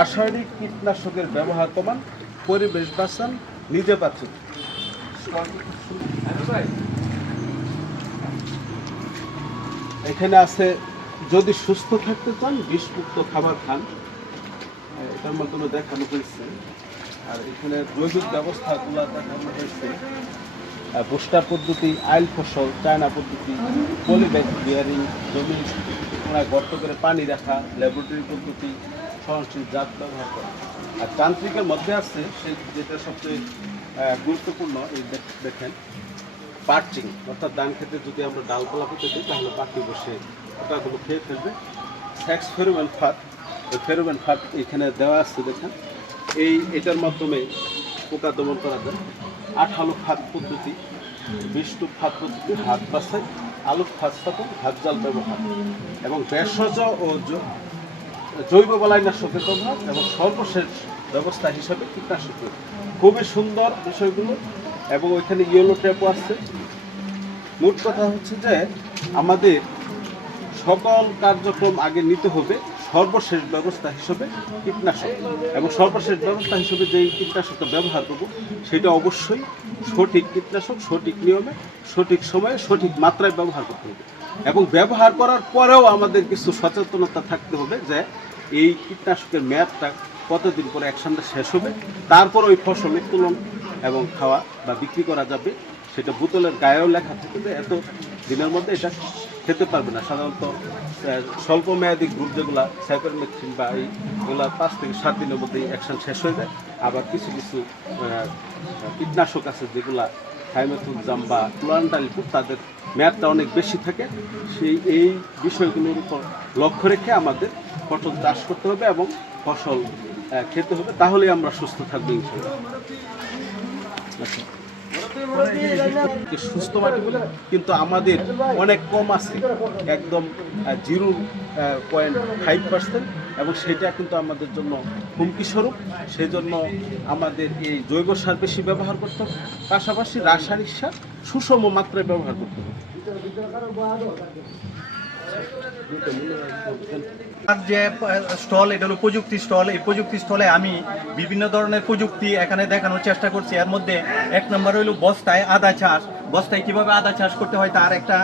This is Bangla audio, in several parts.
রাসায়নিক কীটনাশকের ব্যবহার কমান পরিবেশ বাঁচান, নিজে বাঁচুন। এখানে আছে, যদি সুস্থ থাকতে চান, বিষমুক্ত খাবার খান। এটার মাধ্যমে দেখানো হয়েছে। আর এখানে জৈবিক ব্যবস্থাগুলো দেখানো হয়েছে। বুস্টার পদ্ধতি, আইল ফসল, চায়না পদ্ধতি পলিব্যাগ বিয়ারিং জমি গর্ত করে পানি রাখা, ল্যাবরেটরি পদ্ধতি সহনশীল জাত ব্যবহার করা। আর যান্ত্রিকের মধ্যে আছে সেই যেটা সবচেয়ে গুরুত্বপূর্ণ, এই দেখ- দেখেন, পার্চিং। অর্থাৎ ধান খেতে যদি আমরা ডালপালা পেতে দিই তাহলে পাখি বসে ওটাগুলো খেয়ে ফেলবে। স্যাক্স ফেরোমেন ফাট ওই ফেরোমেন ফাট এখানে দেওয়া আছে, দেখেন। এই, এটার মাধ্যমে পোকা দমন করা যায়। আঠালো ফাঁদ পদ্ধতি, বিষ্টু ফাঁদ পদ্ধতি, হাত বাছাই আলু ফাঁদ স্থাপন হাত জাল ব্যবহার। এবং ভেষজ ও জৈব বালাইনাশকের ব্যবহার এবং সর্বশেষ ব্যবস্থা হিসাবে কীটনাশক। খুবই সুন্দর বিষয়গুলো এবং ওইখানে ইয়েলো ট্যাপও আছে। মোট কথা হচ্ছে যে আমাদের সকল কার্যক্রম আগে নিতে হবে সর্বশেষ ব্যবস্থা হিসেবে কীটনাশক। এবং সর্বশেষ ব্যবস্থা হিসেবে যেই কীটনাশকটা ব্যবহার করব, সেটা অবশ্যই সঠিক কীটনাশক, সঠিক নিয়মে, সঠিক সময়ে, সঠিক মাত্রায় ব্যবহার করতে হবে। এবং ব্যবহার করার পরেও আমাদের কিছু সচেতনতা থাকতে হবে যে এই কীটনাশকের মেয়াদটা কতদিন পরে অ্যাকশনটা শেষ হবে? তারপর ওই ফসল উত্তোলন এবং খাওয়া বা বিক্রি করা যাবে, সেটা বোতলের গায়েও লেখা থাকে যে এত দিনের মধ্যে এটা খেতে পারবে না। সাধারণত স্বল্প মেয়াদী গ্রুপ যেগুলো সাইপারমেথ্রিন বা এইগুলো পাঁচ থেকে সাত দিনের মধ্যেই অ্যাকশন শেষ হয়ে যায়। আবার কিছু কিছু কীটনাশক আছে যেগুলা থাইমেথুজাম বা ক্লোরান্টালিপুর তাদের মেয়াদটা অনেক বেশি থাকে। সেই, এই বিষয়গুলোর উপর লক্ষ্য রেখে আমাদের ফসল চাষ করতে হবে এবং ফসল খেতে হবে, তাহলেই আমরা সুস্থ থাকব ইনশাল্লাহ। আচ্ছা। সুস্থ মাটি বলে কিন্তু আমাদের অনেক কম আছে, একদম জিরো পয়েন্ট ফাইভ পার্সেন্ট, এবং সেটা কিন্তু আমাদের জন্য হুমকি স্বরূপ। সেই জন্য আমাদের এই জৈব সার বেশি ব্যবহার করতে হবে, পাশাপাশি রাসায়নিক সার সুষম মাত্রায় ব্যবহার করতে হবে। যে স্টল, এটা হলো প্রযুক্তি স্টল। এই প্রযুক্তি স্টলে আমি বিভিন্ন ধরনের প্রযুক্তি এখানে দেখানোর চেষ্টা করছি। এর মধ্যে এক নম্বর হইল বস্তায় আদা চাষ। বস্তায় কীভাবে আদা চাষ করতে হয় তার একটা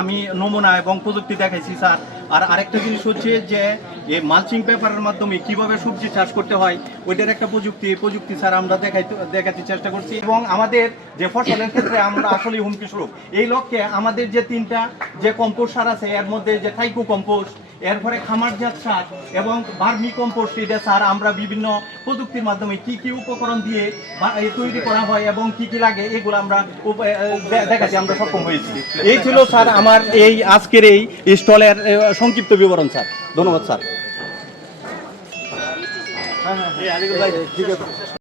আমি নমুনা এবং প্রযুক্তি দেখাইছি, স্যার। আর আরেকটা জিনিস হচ্ছে যে এই মালচিং পেপারের মাধ্যমে কীভাবে সবজি চাষ করতে হয়, ওইটার একটা প্রযুক্তি, এই প্রযুক্তি স্যার আমরা দেখাইতে দেখাতে চেষ্টা করছি। এবং আমাদের যে ফসলের ক্ষেত্রে আমরা আসলে হুমকি স্বরূপ, এই লক্ষ্যে আমাদের যে তিনটা যে কম্পোস্ট সার আছে, এর মধ্যে যে থাইকো কম্পোস্ট এরপরে খামারজাত সার এবং ভার্মি কম্পোস্ট এটা সার আমরা বিভিন্ন প্রযুক্তির মাধ্যমে কি কি উপকরণ দিয়ে তৈরি করা হয় এবং কি কি লাগে, এগুলো আমরা দেখাচ্ছি আমরা সক্ষম হয়েছি। এই ছিল স্যার আমার এই আজকের এই স্টলের সংক্ষিপ্ত বিবরণ স্যার ধন্যবাদ স্যার হ্যাঁ হ্যাঁ ঠিক আছে